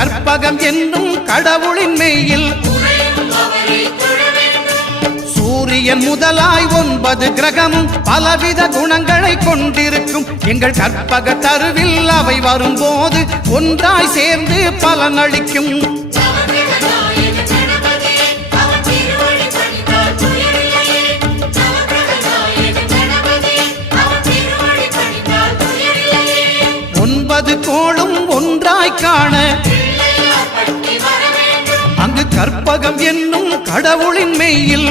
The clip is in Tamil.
கற்பகம் என்னும் கடவுளின் மெய்யில் சூரியன் முதலாய் 9 கிரகமும் பலவித குணங்களை கொண்டிருக்கும் எங்கள் கற்பக தருவில் அவை வரும்போது ஒன்றாய் சேர்ந்து பலனளிக்கும். கோளும் ஒன்றாய் காண அங்கு கற்பகம் என்னும் கடவுளின் மெய்யில்